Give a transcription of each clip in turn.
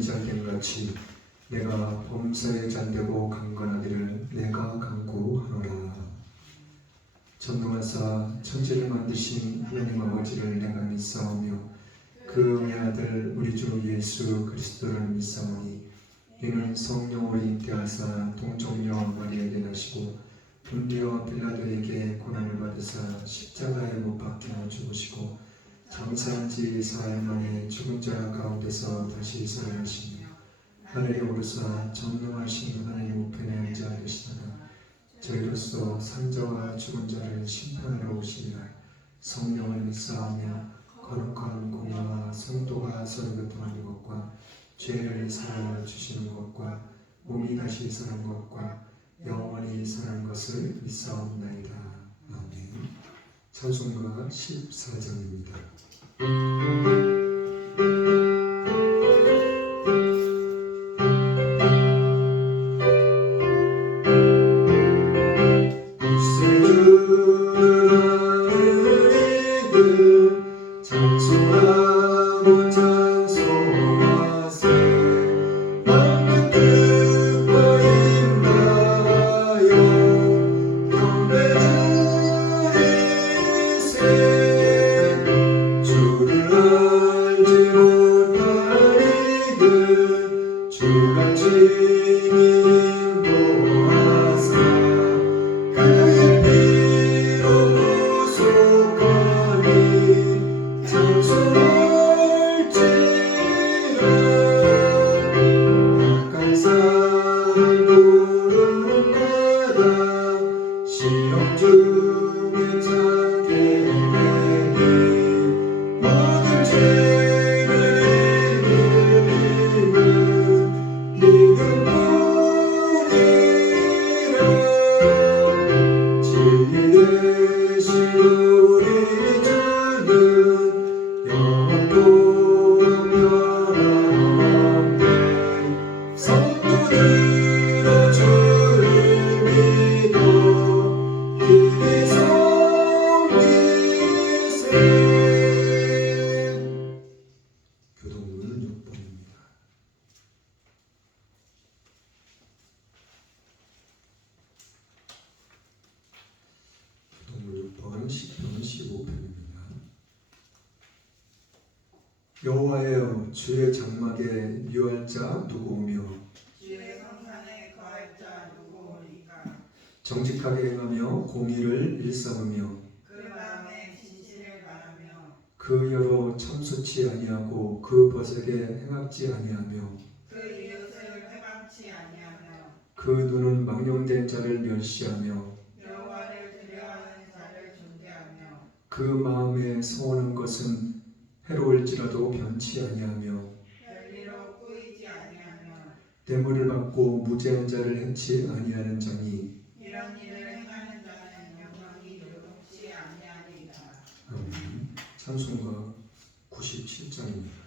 잠이 잘된 같이 내가 범사에 잠들고 강건하기를 내가 간구하노라. 전능하사 천지를 만드신 하나님 아버지를 내가 믿사오며 그 외아들 우리 주 예수 그리스도를 믿사오니 이는 성령으로 잉태하사 동정녀 마리아에게 나시고 본디오 빌라도에게 고난을 받으사 십자가에 못 박혀 죽으시고 장사한 지 사흘 만에 죽은 자 가운데서 다시 살아나시며 하늘에 오르사 전능하신 하나님 우편에 앉아 계시다가 저희로서 산자와 죽은 자를 심판하러 오시리라. 성령을 믿사오며 거룩한 공예와 성도가 서로 교통하는 것과 죄를 사하여 주시는 것과 몸이 다시 사는 것과 영원히 사는 것을 믿사옵나이다. 아멘. 찬송가 14장입니다. 여호와여, 주의 장막에 묘할 자 누구오며 주의 성산에 거할 자 누구오리까? 정직하게 행하며 공의를 일삼으며 그 마음에 진실을 말하며 그 혀로 참소치 아니하고 그 벗에게 행악지 아니하며 그 이웃을 회방치 아니하며 그 눈은 망령된 자를 멸시하며 여호와를 두려워하는 자를 존대하며 그 마음에 소원한 것은 해로울지라도 변치 아니하며 별리로 꾸이지 아니하며 뇌물을 받고 무죄한 자를 해치 아니하는 자니 이런 일을 행하는 자는 영광이 요동치 아니하리이다. 아멘. 찬송가 97장입니다.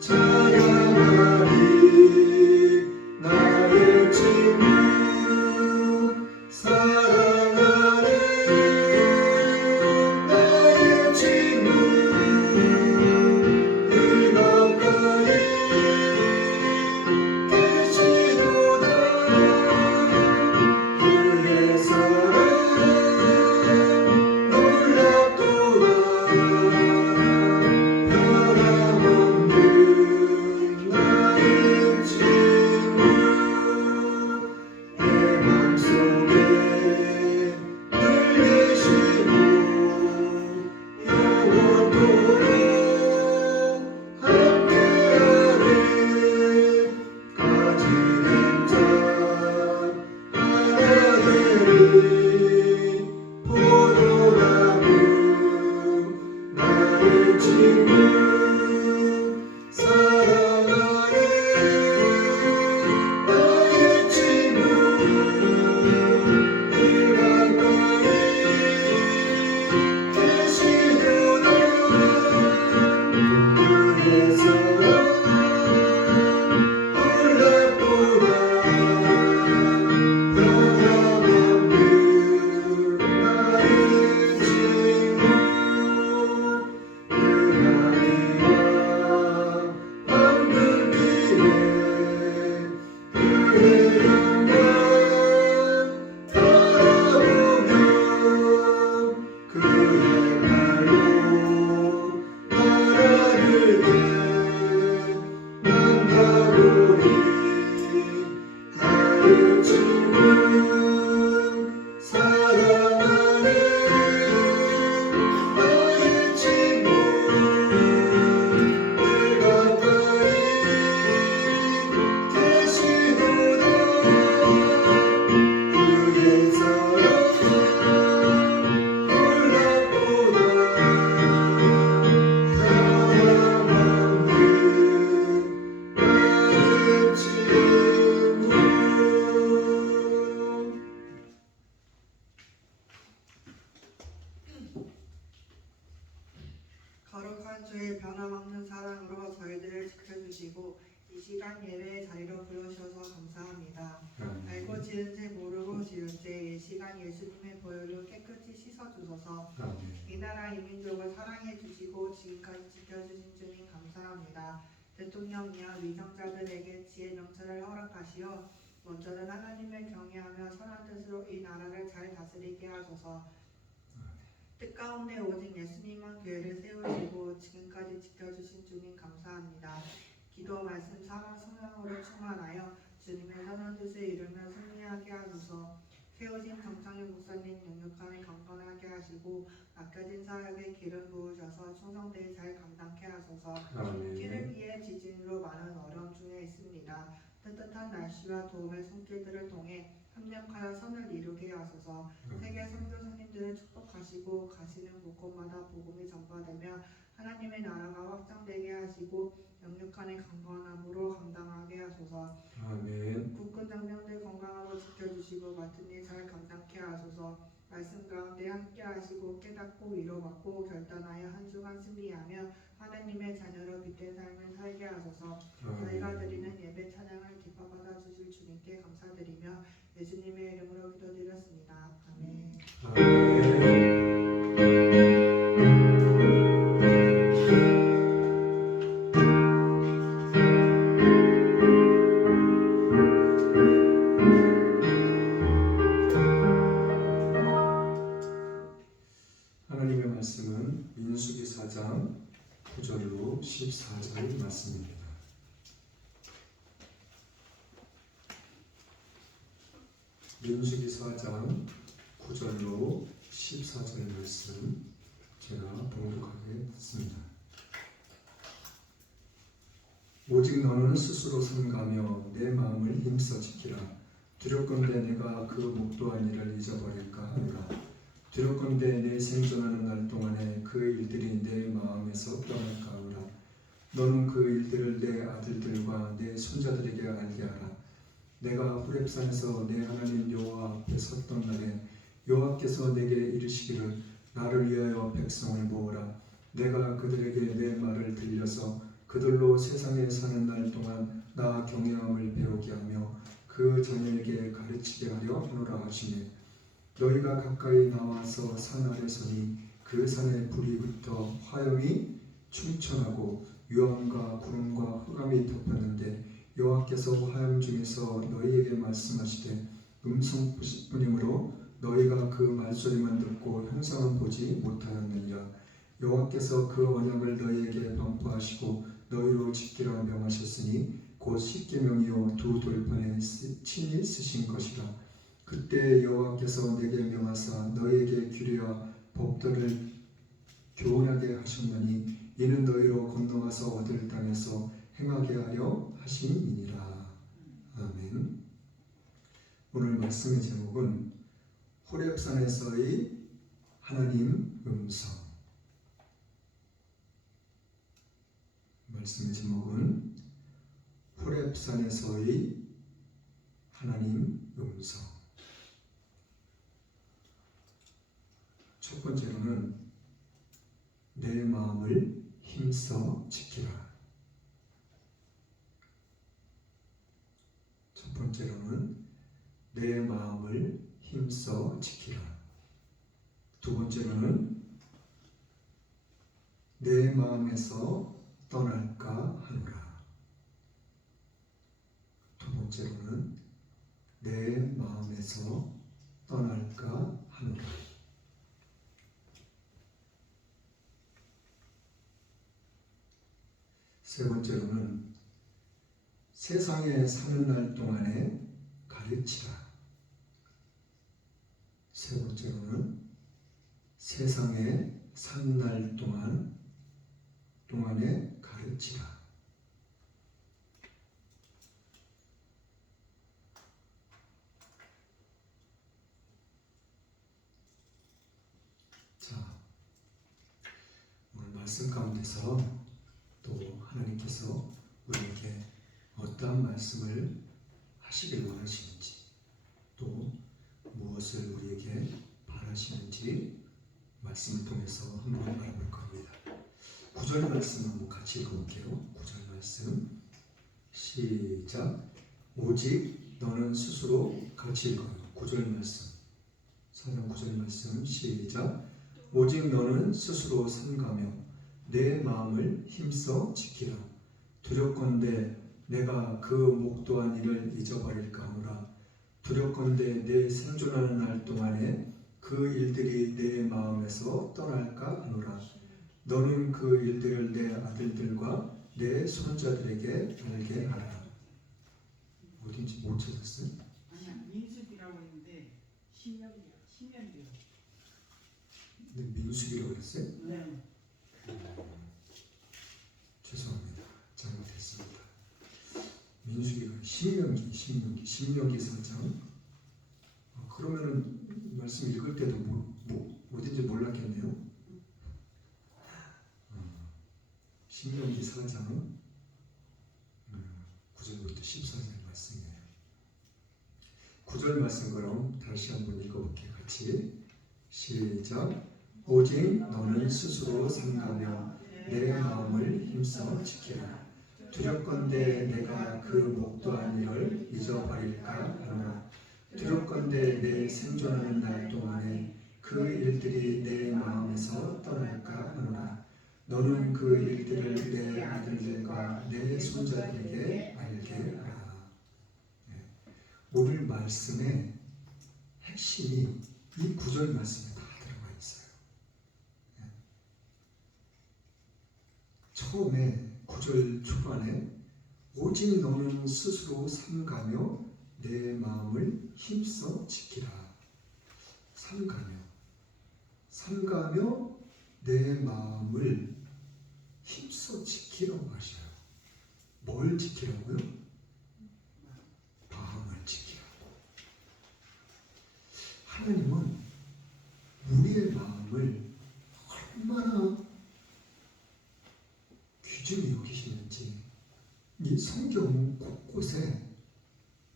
찬양하리 나의 친구 거룩한 주의 변함없는 사랑으로 저희들을 지켜주시고 이 시간 예배의 자리로 부르셔서 감사합니다. 알고 지은 죄 모르고 지은 죄 이 시간 예수님의 보혈로 깨끗이 씻어주셔서 이 나라 이 민족을 사랑해 주시고 지금까지 지켜주신 주님 감사합니다. 대통령이여 위정자들에게 지혜 명철을 허락하시어 먼저는 하나님을 경외하며 선한 뜻으로 이 나라를 잘 다스리게 하소서. 뜻 가운데 오직 예수님만 교회를 세우시고 지금까지 지켜주신 주님 감사합니다. 기도, 말씀, 사랑, 성령으로 충만하여 주님의 선한 뜻을 이루며 승리하게 하소서. 세우신 정창윤 목사님 영육간에 강건하게 하시고 맡겨진 사역에 기름 부으셔서 충성되이 잘 감당케 하소서. 튀르 기의 지진으로 많은 어려움 중에 있습니다. 따뜻한 날씨와 도움의 손길들을 통해 협력하여 선을 이루게 하소서. 세계 선교사님들을 축복하시고 가시는 곳곳마다 복음이 전파되며 하나님의 나라가 확장되게 하시고 영육간의 강건함으로 감당하게 하소서. 아멘. 국군 장병들 건강하고 지켜주시고 맡은 일 잘 감당케 하소서. 말씀 가운데 함께 하시고 깨닫고 위로받고 결단하여 한 주간 승리하며 하나님의 자녀로 빛된 삶을 살게 하소서. 저희가 드리는 예배 찬양을 기뻐 받아 주실 주님께 감사드리며 예수님의 이름으로 기도드렸습니다. 아멘. 아멘. 하나님의 말씀은 민수기 4장 9절로 14절 말씀입니다. 민수기 4장 9절로 14절 말씀 제가 봉독하겠습니다. 오직 너는 스스로 삼가며 내 마음을 힘써 지키라. 두렵건대 내가 그 목도한 일을 잊어버릴까 하노라. 두렵건대 내 생존하는 날 동안에 그 일들이 내 마음에서 떠날까 하노라. 너는 그 일들을 내 아들들과 내 손자들에게 알게 하라. 내가 호렙산에서 내 하나님 여호와 앞에 섰던 날에 여호와께서 내게 이르시기를 나를 위하여 백성을 모으라. 내가 그들에게 내 말을 들려서 그들로 세상에 사는 날 동안 나 경외함을 배우게 하며 그 자녀에게 가르치게 하려 하노라 하시네. 너희가 가까이 나와서 산 아래 서니 그 산에 불이 붙어 화염이 충천하고 유황과 구름과 흑암이 덮였는데 여호와께서 화염 중에서 너희에게 말씀하시되 음성뿐이므로 너희가 그 말소리만 듣고 형상은 보지 못하였느니라. 여호와께서 그 언약을 너희에게 반포하시고 너희로 지키라 명하셨으니 곧 십계명이요 두 돌판에 친히 쓰신 것이라. 그때 여호와께서 내게 명하사 너희에게 규례와 법도를 교훈하게 하셨나니 이는 너희로 건너가서 얻을 땅에서 행하게 하려 하심이니라. 아멘. 오늘 말씀의 제목은 호렙산에서의 하나님 음성. 말씀 제목은 호렙산에서의 하나님 음성. 첫 번째로는 내 마음을 힘써 지키라. 첫 번째로는 내 마음을 힘써 지키라. 두 번째로는 내 마음에서 떠날까 하노라. 두 번째로는 내 마음에서 떠날까 하노라. 세 번째로는 세상에 사는 날 동안에 가르치라. 세 번째로는 세상에 사는 날 동안에 가르치라. 자, 오늘 말씀 가운데서 또 하나님께서 우리에게 어떠한 말씀을 하시길 원하시는지, 또 무엇을 우리에게 바라시는지 말씀을 통해서 한번 알아볼 겁니다. 9절 말씀 한번 같이 읽어볼게요. 9절 말씀 시작. 오직 너는 스스로 같이 읽어요. 9절 말씀 4장 9절 말씀 시작. 오직 너는 스스로 삼가며 내 마음을 힘써 지키라. 두렵건대 내가 그 목도한 일을 잊어버릴까 하노라. 두렵건대 내 생존하는 날 동안에 그 일들이 내 마음에서 떠날까 하노라. 너는 그 일들을 내 아들들과 내 손자들에게 알게 하라. 어딘지 못 찾았어요? 아니야, 민수기라고 했는데 신명기요. 근데 민수기라고 했어요? 네. 죄송합니다. 잘못했습니다. 민수기가 신명기 4장. 그러면은 말씀 읽을 때도 어딘지 몰랐겠네요. 신명기 4장 9절부터 14절 말씀이에요. 9절 말씀 그럼 다시 한번 읽어볼게요. 같이 시작. 오직 너는 스스로 삼가며 내 마음을 힘써 지키라. 두렵건대 내가 그 목도한 일을 잊어버릴까 하노라. 두렵건대 내 생존하는 날 동안에 그 일들이 내 마음에서 떠날까 하노라. 너는 그 일들을 내 아들들과 내 손자들에게 알게 하라. 오늘 말씀의 핵심이 이 9절 말씀에 다 들어가 있어요. 처음에 9절 초반에 오직 너는 스스로 삼가며 내 마음을 힘써 지키라. 삼가며 내 마음을 힘써 지키라고 하셔요. 뭘 지키라고요? 마음을 지키라고. 하나님은 우리의 마음을 얼마나 귀중히 여기시는지 이 성경 곳곳에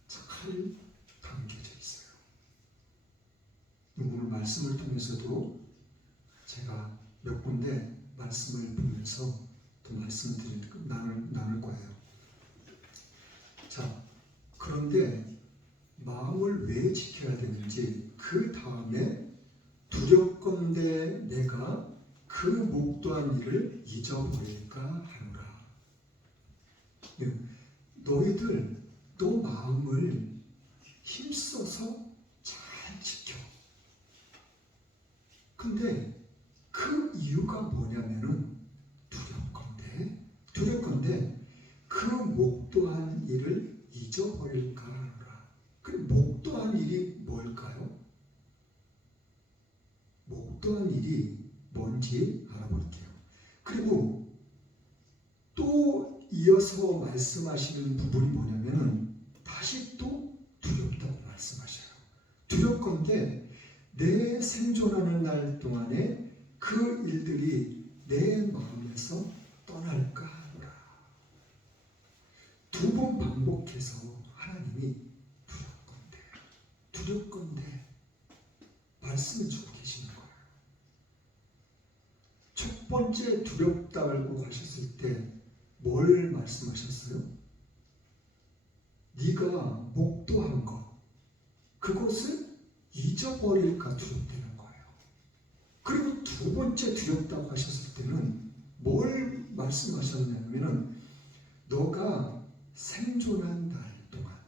잘 담겨져 있어요. 오늘 말씀을 통해서도 제가 몇 군데 말씀을 보면서 또 나눌 거예요. 자, 그런데 마음을 왜 지켜야 되는지, 그 다음에 두렵건대 내가 그 목도한 일을 잊어버릴까 하노라. 너희들 너 마음을 힘써서 잘 지켜. 근데 그 이유가 뭐냐면은 두렵건대 그 목도한 일을 잊어버릴까 하노라. 그 목도한 일이 뭘까요? 목도한 일이 뭔지 알아볼게요. 그리고 또 이어서 말씀하시는 부분이 뭐냐면은 다시 또 두렵다고 말씀하셔요. 두렵건대 내 생존하는 날 동안에 그 일들이 내 마음에서 떠날까 하노라. 반복해서 하나님이 두렵건대 말씀을 주고 계시는 거예요. 첫 번째 두렵다고 하셨을 때 뭘 말씀하셨어요? 네가 목도한 것, 그것을 잊어버릴까 두렵다는 거예요. 그리고 두 번째 두렵다고 하셨을 때는 뭘 말씀하셨냐면 너가 생존한 날 동안,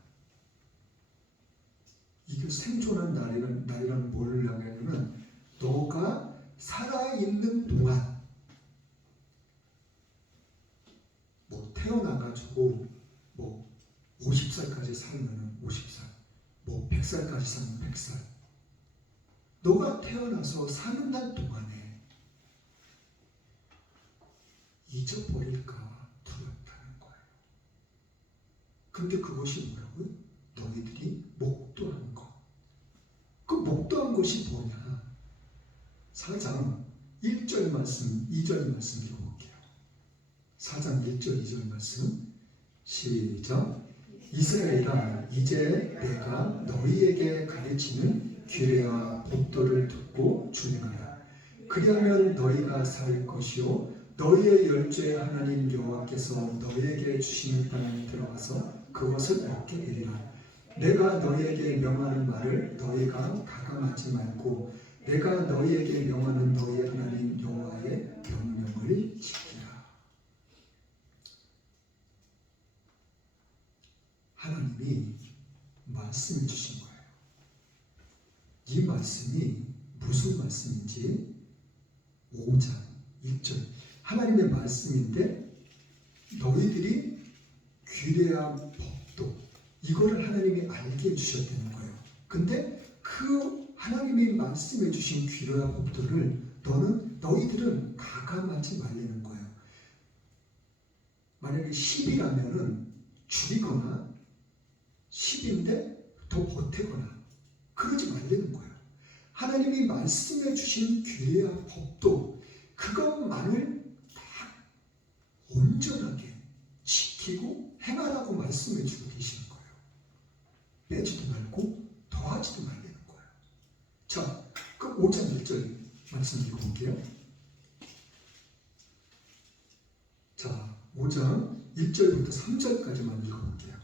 이게 생존한 날이란 뭘 이야기하냐면 너가 살아있는 동안, 뭐 태어나가지고 뭐 50살까지 살면 50살, 뭐 100살까지 살면 100살, 너가 태어나서 사는 날 동안에 잊어버릴까 두렵다는 거예요. 근데 그것이 뭐라고요? 너희들이 목도한 것. 그 목도한 것이 뭐냐? 4장 1절 말씀, 2절 말씀 읽어볼게요. 4장 1절, 2절 말씀 시작. 이스라엘아, 이제 내가 너희에게 가르치는 규례와 법도를 듣고 준행하라. 그리하면 너희가 살 것이요 너희의 열조의 하나님 여호와께서 너희에게 주시는 땅에 들어가서 그것을 얻게 되리라. 내가 너희에게 명하는 말을 너희가 가감하지 말고 내가 너희에게 명하는 너희의 하나님 여호와의 명령을 지키라. 하나님이 말씀해 주신 거예요. 이 말씀이 무슨 말씀인지 5장 1절 하나님의 말씀인데 너희들이 규례와 법도 이거를 하나님이 알게 해주셨다는 거예요. 근데 그 하나님이 말씀해 주신 규례와 법도를 너희들은 가감하지 말라는 거예요. 만약에 10이라면은 줄이거나 10인데 더 보태거나 그러지 말라는 거예요. 하나님이 말씀해 주신 규례와 법도 그것만을 다 온전하게 지키고 행하라고 말씀해 주고 계시는 거예요. 빼지도 말고 더하지도 말라는 거예요. 자, 그 5장 1절 말씀 읽어볼게요. 자, 5장 1절부터 3절까지만 읽어볼게요.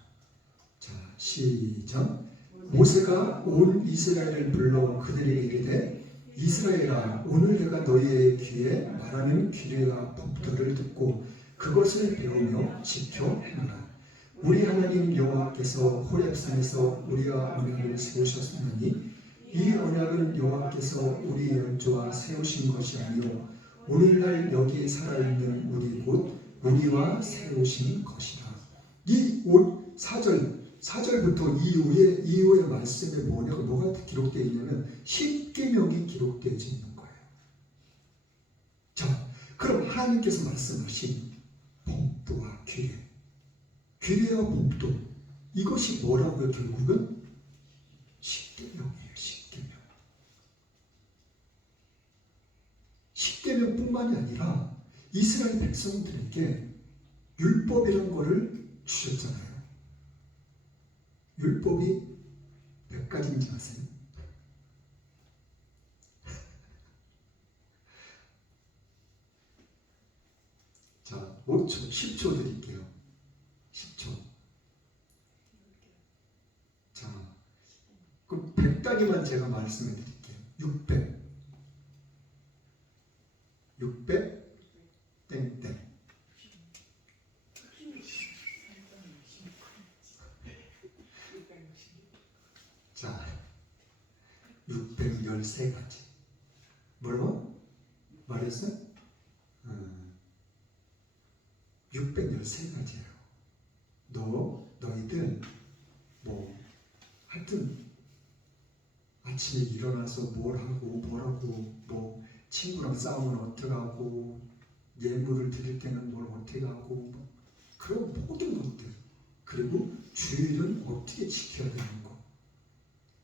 자, 시작. 모세가 온 이스라엘을 불러 그들에게 이르되 이스라엘아, 오늘 내가 너희의 귀에 말하는 규례와 법도를 듣고 그것을 배우며 지켜 행하라. 우리 하나님 여호와께서 호렙산에서 우리와 언약을 세우셨으니 이 언약은 여호와께서 우리 열조와 세우신 것이 아니요 오늘날 여기에 살아있는 우리 곧 우리와 세우신 것이라. 이 4절부터 이후의 말씀에 뭐가 기록되어 있냐면 십계명이 기록되어 있는 거예요. 자, 그럼 하나님께서 말씀하신 법도와 규례와 법도 이것이 뭐라고요? 결국은 십계명이에요. 십계명뿐만이 아니라 이스라엘 백성들에게 율법이라는 것을 주셨잖아요. 율법이 몇 가지인지 아세요? 자, 5초, 10초 드릴게요. 10초. 자, 그럼 100단위만 제가 말씀해 드릴게요. 600 땡땡. 자, 613가지. 뭐라고? 말했어요? 613가지예요. 너희들 하여튼 아침에 일어나서 뭘 하고 뭐 친구랑 싸우면 어떡하고 예물을 드릴 때는 뭘 어떻게 하고 그런 모든 것들, 그리고 주일은 어떻게 지켜야 되는 거,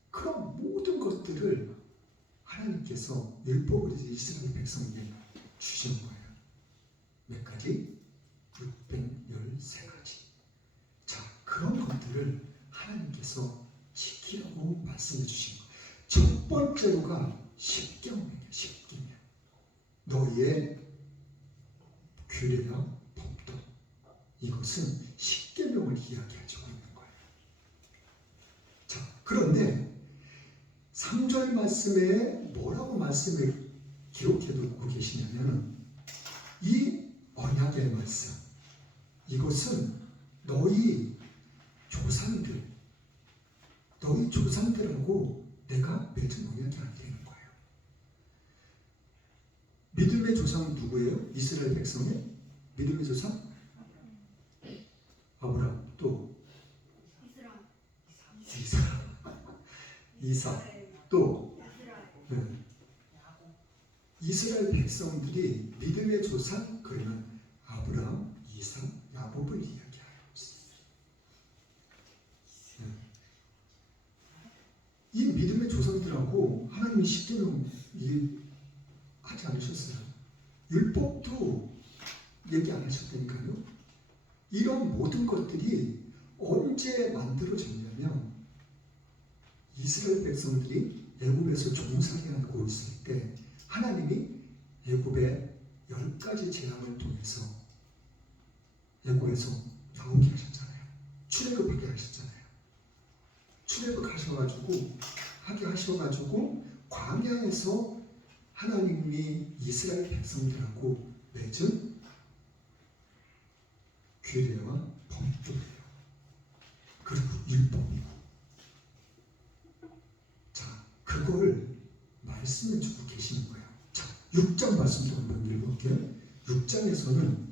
그런 모든 것들을 하나님께서 율법으로 이스라엘 백성에게 주신 거예요. 몇 가지? 613가지. 자, 그런 것들 위해서 지키라고 말씀해 주신 거예요. 첫 번째로가 십계명이에요. 십계명. 너희의 규례와 법도. 이것은 십계명을 이야기해주고 있는 거예요. 자, 그런데 3절 말씀에 뭐라고 말씀을 기록해 두고 계시냐면 이 언약의 말씀, 이것은 너희 조상들하고 내가 맺은 언약이 아니라는 거예요. 믿음의 조상 누구예요? 이스라엘 백성의 믿음의 조상? 아브라함, 또 이삭, 또 이스라엘 백성들이 믿음의 조상, 그러면 아브라함, 이삭, 야곱을 이야기하고 있어요. 이 믿음의 조상들하고 하나님이 십계명 하지 않으셨어요. 율법도 얘기 안 하셨다니까요. 이런 모든 것들이 언제 만들어졌냐면 이스라엘 백성들이 애굽에서 종살이하고 있을 때 하나님이 애굽의 10가지 재앙을 통해서 애굽에서 나오게 하셨잖아요. 출애굽하게 하셨잖아요. 하게 하셔가지고 광야에서 하나님이 이스라엘 백성들하고 맺은 규례와 법도예요. 그리고 율법이고. 자, 그걸 말씀해 주고 계시는 거예요. 자, 6장 말씀도 한번 읽어볼게요. 6장에서는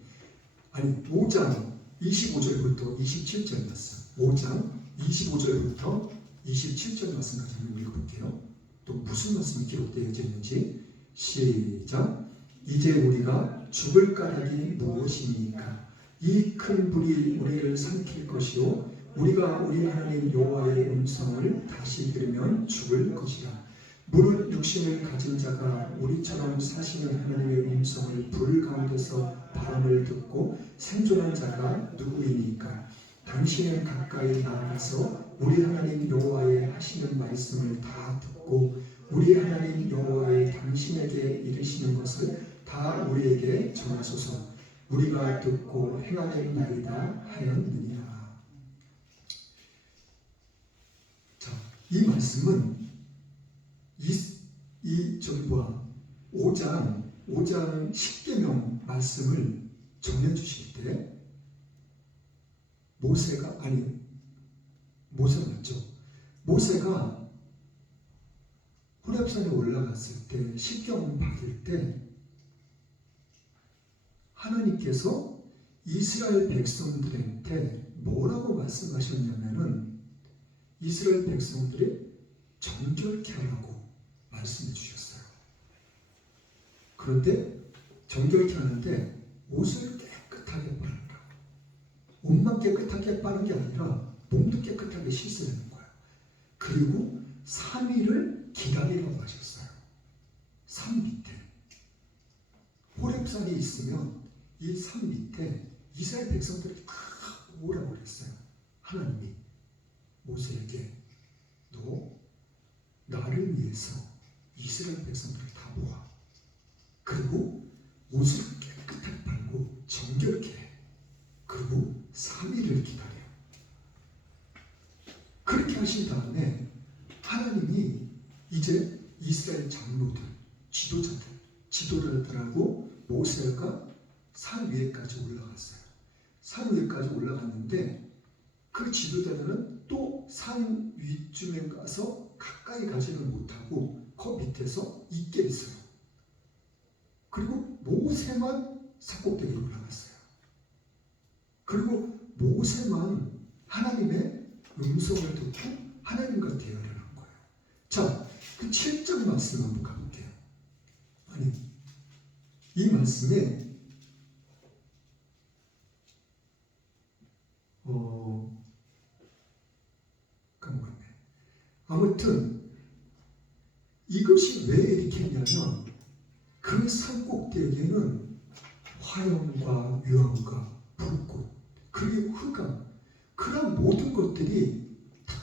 5장 25절부터 27절 말씀, 5장 25절부터 27절 말씀까지 한번 읽어볼게요. 또 무슨 말씀이 기록되어 있는지. 시작. 이제 우리가 죽을 까닭이 무엇이니까? 이 큰 불이 우리를 삼킬 것이요 우리가 우리 하나님 여호와의 음성을 다시 들으면 죽을 것이라. 무릇 육신을 가진 자가 우리처럼 사시는 하나님의 음성을 불 가운데서 바람을 듣고 생존한 자가 누구이니까? 당신은 가까이 나아가서 우리 하나님 여호와의 하시는 말씀을 다 듣고 우리 하나님 여호와의 당신에게 이르시는 것을 다 우리에게 전하소서. 우리가 듣고 행하겠나이다 하였느니라. 자, 이 말씀은 5장 10계명 말씀을 전해주실 때 모세가 맞죠? 모세가 호렙산에 올라갔을 때 10경 받을 때 하나님께서 이스라엘 백성들한테 뭐라고 말씀하셨냐면은 이스라엘 백성들이 정결케 하라고 말씀해 주셨어요. 그런데 정결케 하는데 옷을 깨끗하게 빨으라. 옷만 깨끗하게 빠는 게 아니라 몸도 깨끗하게 씻어야 하는 거예요. 그리고 3일을 기다리라고 하셨어요. 산 밑에 호렙산이 있으면 이 산 밑에 이스라엘 백성들이 다 모으라고 그랬어요. 하나님이 모세에게 너 나를 위해서 이스라엘 백성들을 다 모아. 그리고 옷을 깨끗하게 빨고 정결케 해. 그리고 3일을 기다려. 그렇게 하신 다음에 하나님이 이제 이스라엘 장로들, 지도자들하고 모세가 산 위에까지 올라갔어요. 산 위에까지 올라갔는데 그 지도자들은 또 산 위쯤에 가서 가까이 가지는 못하고 그 밑에서 있게 있어요. 그리고 모세만 산꼭대기에 올라갔어요. 그리고 모세만 하나님의 음성을 듣고 하나님과 대화를 한 거예요. 자, 그 7장 말씀 한번 가볼게요. 이 말씀에 까먹었네. 아무튼 이것이 왜 이렇게 했냐면 그 산꼭대기에는 화염과 유황과 불꽃 그리고 흑암 그런 모든 것들이 다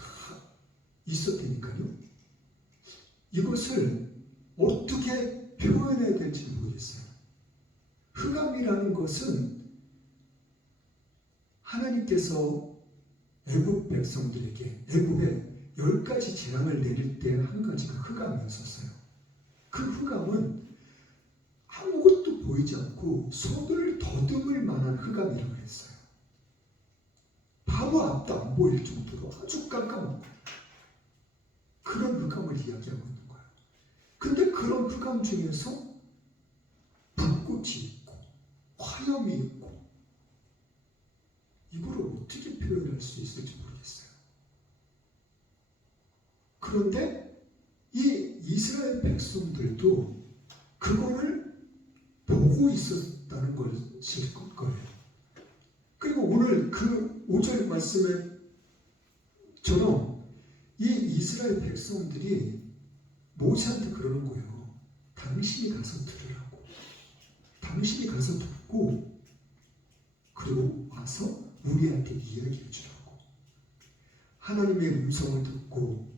흑암이라는 것은 하나님께서 애굽 백성들에게 애굽에 10가지 재앙을 내릴 때 한 가지가 흑암이었었어요. 그 흑암은 아무것도 보이지 않고 손을 더듬을 만한 흑암이라고 했어요. 바로 앞도 안 보일 정도로 아주 깜깜한 그런 흑암을 이야기하고 있는 거예요. 근데 그런 흑암 중에서 불꽃이 있고 화염이 있고 이걸 어떻게 표현할 수 있을지 모르겠어요. 그런데 이 이스라엘 백성들도 그거를 보고 있었다는 것일 거예요. 그리고 오늘 그 5절 말씀에처럼 이 이스라엘 백성들이 모세한테 그러는 거예요. 당신이 가서 들으라고. 당신이 가서 듣고 그리고 와서 우리한테 이야기해 주라고. 하나님의 음성을 듣고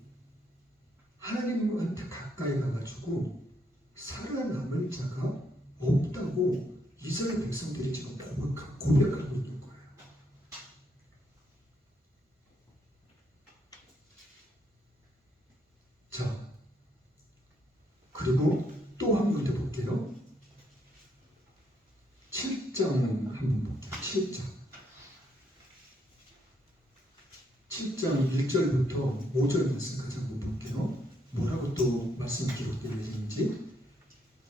하나님한테 가까이 가가지고 살아남을 자가 없다고 이스라엘 백성들이 지금 고백하고 있는 거예요. 자, 그리고 또 한 군데 볼게요. 7장 한번 볼게요. 7장 1절부터 5절 말씀까지 한번 볼게요. 뭐라고 또 말씀 기록되어 있는지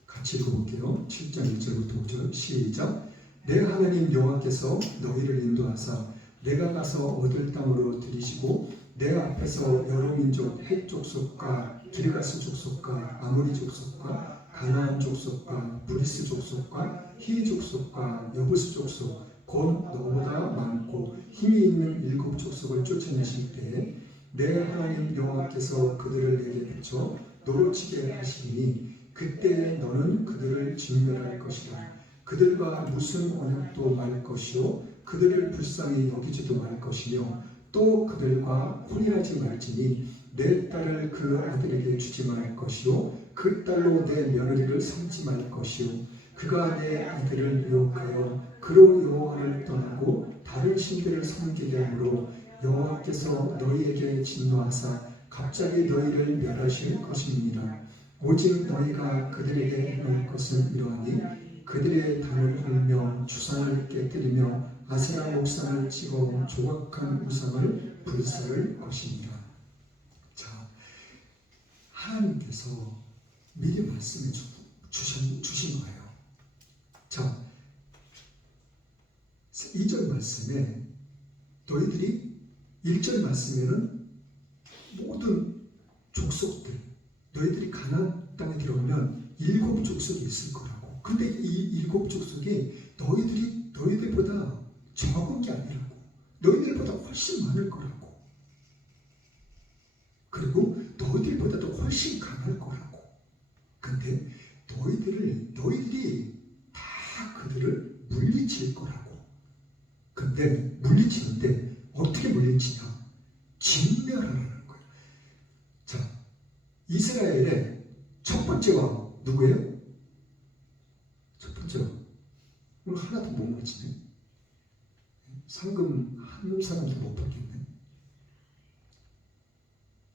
같이 읽어볼게요. 7장 1절부터 5절 시작. 내 하나님 여호와께서 너희를 인도하사 내가 가서 얻을 땅으로 들이시고 내 앞에서 여러 민족 헷 족속과 기르가스 족속과 아모리 족속과 가나안 족속과 브리스 족속과 히 족속과 여부스 족속 곧 너보다 많고 힘이 있는 7 족속을 쫓아내실 때에 내 하나님 여호와께서 그들을 내게 비춰 노로치게 하시니 그때에 너는 그들을 진멸할 것이라. 그들과 무슨 언약도 말 것이요 그들을 불쌍히 여기지도 말 것이며 또 그들과 혼인하지 말지니 내 딸을 그 아들에게 주지 말 것이요 그 딸로 내 며느리를 삼지 말 것이요 그가 내 아들을 유혹하여 그로 여호와를 떠나고 다른 신들을 섬기게 하므로 여호와께서 너희에게 진노하사 갑자기 너희를 멸하실 것입니다. 오직 너희가 그들에게 행할 것은 이러하니 그들의 단을 헐며 주상을 깨뜨리며 아세라 목상을 찍어 조각한 우상을 불살을 것입니다. 자, 하나님께서 미리 말씀해 주신 거예요. 자, 2절 말씀에 너희들이 1절 말씀에는 모든 족속들 너희들이 가나안 땅에 들어오면 7 족속이 있을 거라고. 근데 이 7 족속이 너희들보다 적은 게 아니라고. 너희들보다 훨씬 많을 거라고. 그리고 너희들보다도 훨씬 강할 거라고. 근데 너희들이 다 그들을 물리칠 거라고. 근데 물리치는데 어떻게 물리치냐? 진멸하라는 거예요. 자, 이스라엘의 첫 번째 왕 누구예요? 첫 번째 왕. 오늘 하나도 못 맞히네. 상금 한 사람도 못 받겠네.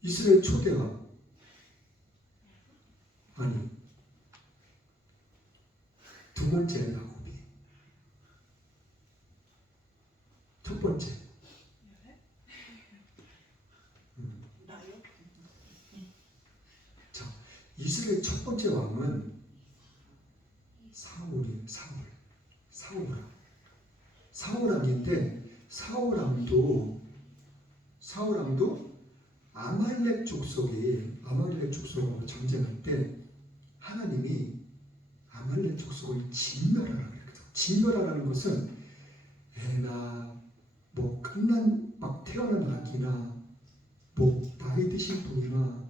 이스라엘 초대 왕. 아니, 두 번째 야곱이. 첫 번째. 자, 이스라엘 첫 번째 왕은 사울왕인데 사울왕도 아말렉 족속하고 전쟁할 때 하나님이 아말렉 족속을 진멸하라고 그랬거든요. 진멸하라는 것은 애나 막 태어난 아기나 나이 드신 분이나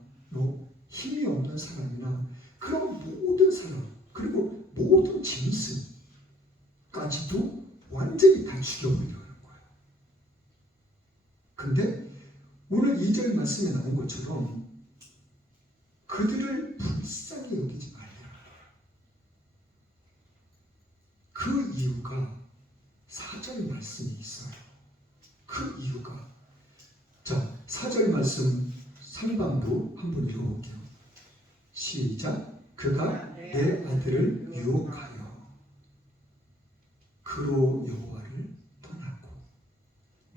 힘이 없는 사람이나 그런 모든 사람 그리고 모든 짐승까지도 완전히 다 죽여버리려는 거예요. 근데 오늘 2절 말씀에 나온 것처럼 그들을 불쌍히 여기지 말라. 그 이유가 4절 말씀이 있어요. 그 이유가 자 4절 말씀 상반부 한번 읽어볼게요. 시작. 그가 내 아들을 유혹하여 그로 여호와를 떠나고.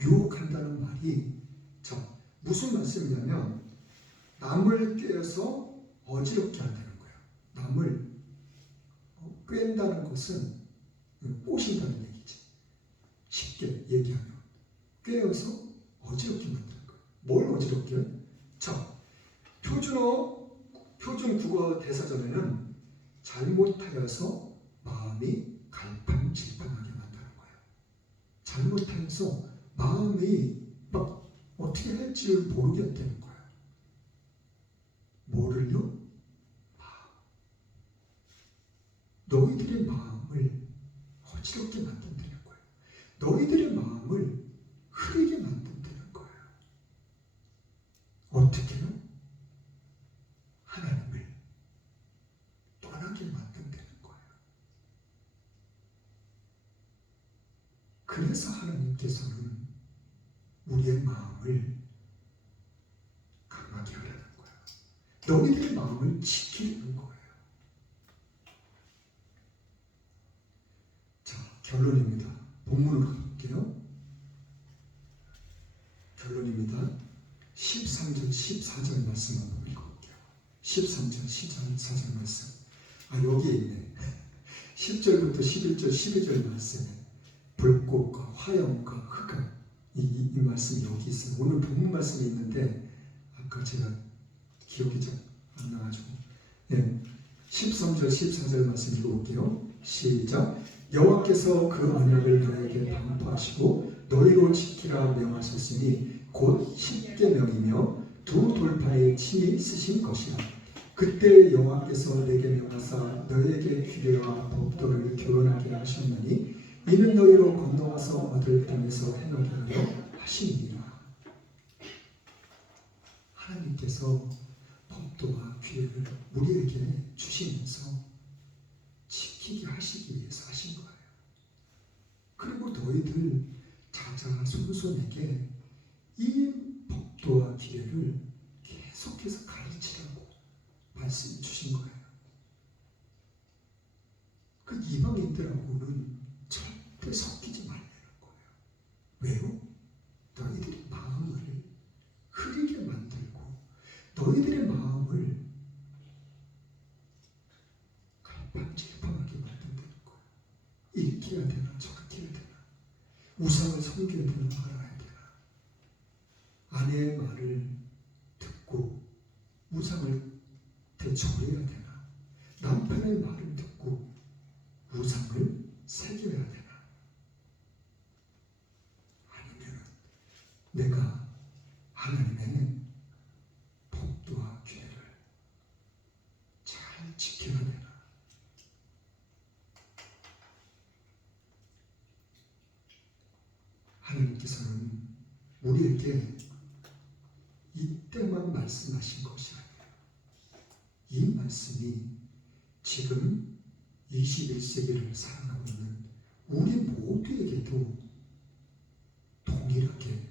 유혹한다는 말이 자 무슨 말씀이냐면 남을 꾀어서 어지럽게 한다는 거예요. 남을 꾀다는 것은 꼬신다는 얘기지. 쉽게 얘기하면 꾀어서 어지럽게 만드는 거예요. 뭘 어지럽게 해요? 자 표준 국어 대사전에는 잘못하여서 마음이 갈팡질팡하게 만드는 거예요. 잘못하여서 마음이 막 어떻게 할지를 모르겠다는 거예요. 뭐를요? 너희들의 마음을 어지럽게 만든다는 거예요. 너희들의 마음을 흐리게 만든다는 거예요. 어떻게요? 하나님을 떠나게 만든다는 거예요. 그래서 하나님께서는 우리의 마음을 강하게 하라는 거예요. 너희들의 마음을 지키려는 거예요. 자, 결론입니다. 본문으로 가볼게요. 결론입니다. 13절, 14절 말씀 한번 읽어볼게요. 13절, 14절 말씀. 여기에 있네. 10절부터 11절, 12절 말씀에 불꽃과 화염과 흑암 이 말씀이 여기 있어요. 오늘 본문 말씀이 있는데 아까 제가 기억이 잘 안 나가지고 13절, 14절 말씀 읽어볼게요. 시작. 여호와께서 그 언약을 너에게 반포하시고 너희로 지키라 명하셨으니 곧 십계명이며 두 돌판에 침이 쓰신 것이라. 그때 여호와께서 내게 명하사 너희에게 규례와 법도를 교훈하게 하셨나니 이는 너희로 건너와서 얻을 땅에서 행하게 하려 하시니라. 하나님께서 법도와 규례를 우리에게 주시면서 지키게 하시기 위해서 하신 거예요. 그리고 너희들 자자손손에게 이 법도와 규례를 계속해서 가르치라고 말씀 주신 거예요. 그 이방인들하고는 절대 섞이지 말라는 거예요. 왜요? 너희들의 마음을 흐리게 만들고 너희들의 마음을 갈팡질팡하게 만든다는 거예요. 이렇게 해야 되나 저렇게 해야 되나, 우상을 섬겨야 되나 말아야 되나, 아내의 말을 듣고 우상을 대절해야 되나, 남편의 말을 듣고 우상을 새겨야 되나, 아니면 내가 하나님의 법도와 규례를 잘 지켜야 되나. 하나님께서는 우리에게 이때만 말씀하신 것이 아니에요. 이 말씀이 지금 21세기를 살아가고 있는 우리 모두에게도 동일하게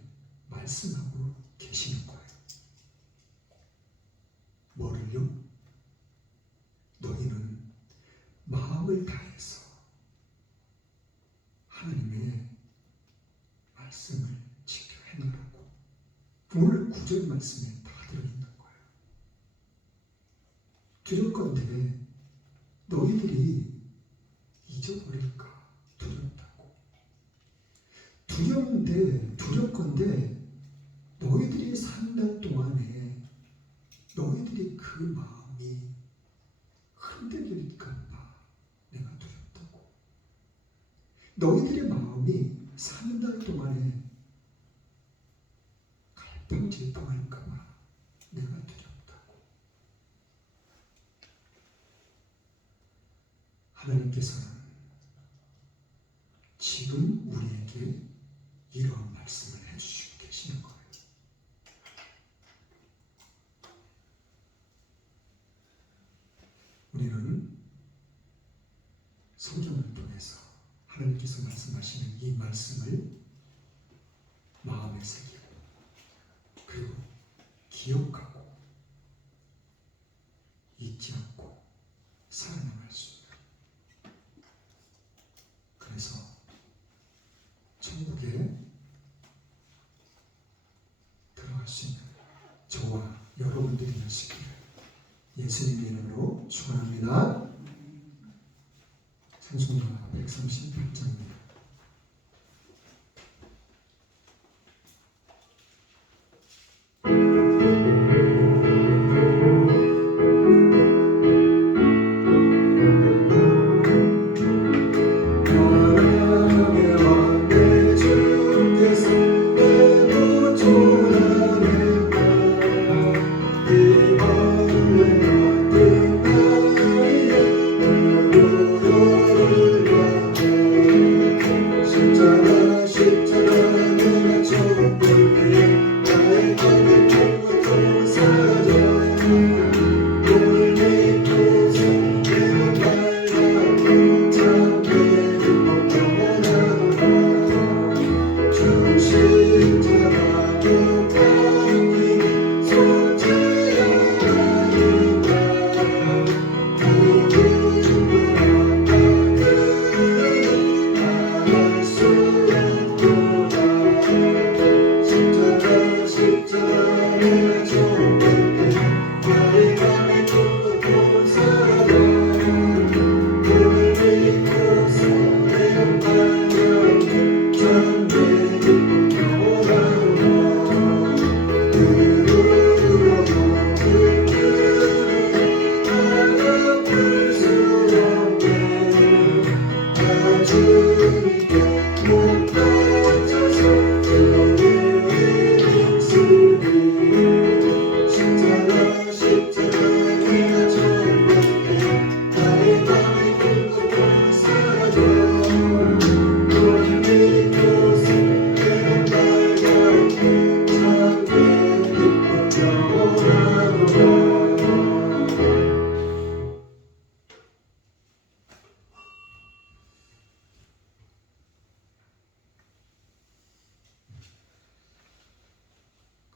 말씀하고 계시는 거예요. 뭐를요? 너희는 마음을 다해서 하나님의 말씀을 지켜 행하라고. 오늘 9절 말씀에 다 들어있는 거예요. 두렵건대 너희들이 잊어버릴까 두렵다고. 두렵건대 너희들이 산날 동안에 너희들이 그 마음이 흔들릴까 봐 내가 두렵다고. 너희들의 마음이 사는 날 동안에 갈팡질팡할까 봐 내가 두렵다고. 하나님께서는 지금 우리에게 이러한 말씀을 해주시고 계시는 거예요. 우리는 성경을 통해서 하나님께서 말씀하시는 이 말씀을 마음에 새기고 그리고 기억하고 잊지 않고 살아나갈 수 있는, 그래서 천국에 들어갈 수 있는 저와 여러분들이 되시기를 예수님 이름으로 축원합니다. 찬송가 138장입니다.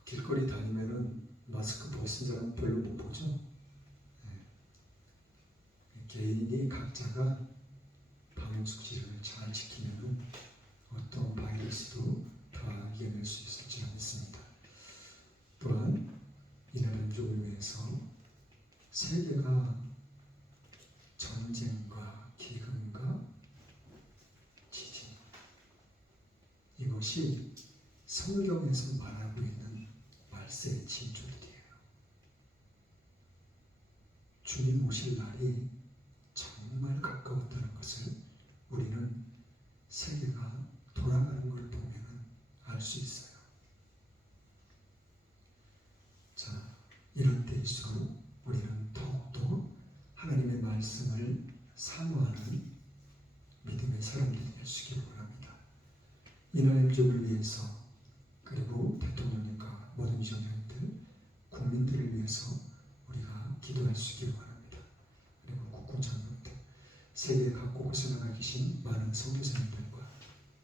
길거리 다니면은 마스크 벗은 사람 별로 못 보죠. 네. 개인이 각자가 방역수칙을 잘 지키면은 어떤 바이러스도 다 이겨낼 수 있을지 믿습니다. 또한 이날 민족을 위해서 세계가 전쟁과 기근과 지진, 이것이 성경에서 말하고 있는 말세의 징조들이에요. 주님 오실 날이 정말 가까웠다는 것을 우리는 세계가 돌아가는 걸 보면 알 수 있어요. 자, 이런 때일수록 우리는 더욱더 하나님의 말씀을 사모하는 믿음의 사람들이 되시기를 원합니다. 이날 민족을 위해서, 그리고 대통령님과 모든 정연들, 국민들을 위해서 우리가 기도할 수 있기를 원합니다. 그리고 국군장병들, 세계 각 곳에 나가 계신 많은 선교사님들과,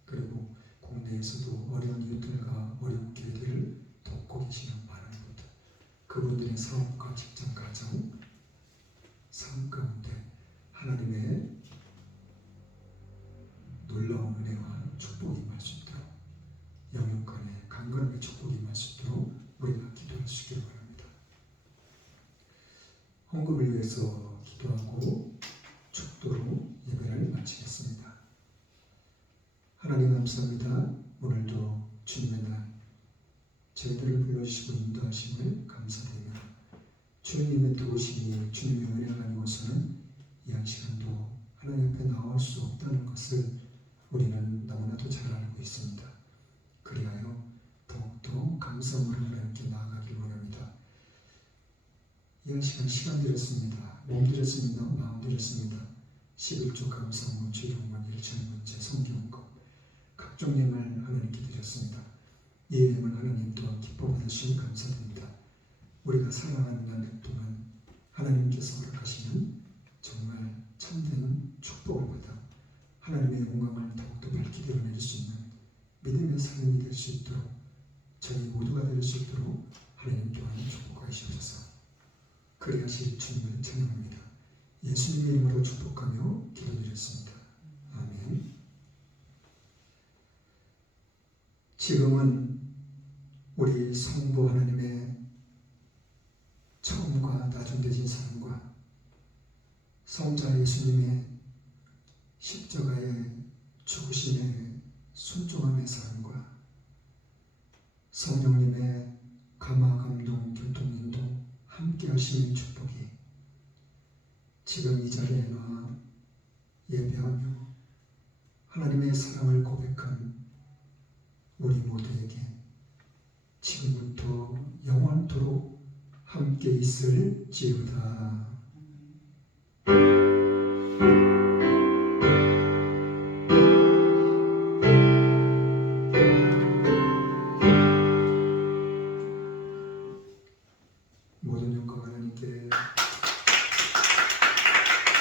그리고 국내에서도 어려운 이웃들과 어려운 교회들을 돕고 계시는 많은 분들, 그분들의 사업과 직장, 가정, 삶 가운데 하나님의 놀라운 은혜와 축복이 임할 수 있도록, 영육간에 강건하게 축복이 임할 수 있도록 우리가 기도할 수 있기를 바랍니다. 헌금을 위해서 기도하고 축도로 예배를 마치겠습니다. 하나님 감사합니다. 오늘도 주님의 날 저희들을 불러주시고 인도하심을 감사드리며, 주님의 도우심이 주님의 은혜가 아니고서는 이 한 시간도 하나님 앞에 나올 수 없다는 것을 우리는 너무나도 잘 알고 있습니다. 그리하여 더욱더 감사함으로 하나님께 나아가길 원합니다. 이 한 시간 드렸습니다. 몸 드렸습니다. 마음 드렸습니다. 11조 감사함, 주의동만 일천문제, 성경법, 각종 예물 하나님께 드렸습니다. 이 예물 하나님 또한 기뻐 받으시고 감사드립니다. 우리가 살아가는 날 동안 하나님께서 허락하시는 정말 참된 축복을 받아 하나님의 영광을 더욱더 밝게 드러낼 수 있는 믿음의 삶이 될 수 있도록 저희 모두가 될 수 있도록 하나님 또한 축복하시옵소서. 그리 하실 주님을 찬양합니다. 예수님의 이름으로 축복하며 기도드렸습니다. 아멘. 지금은 우리 성부 하나님의 처음과 나중되신 사랑과 성자 예수님의 십자가의 죽으심의 순종함의 사랑과 성령님의 감화 감동 교통인도 함께 하시는 축복이 지금 이 자리에 나와 예배하며 하나님의 사랑을 고백한 우리 모두에게 지금부터 영원토록 함께 있을지어다.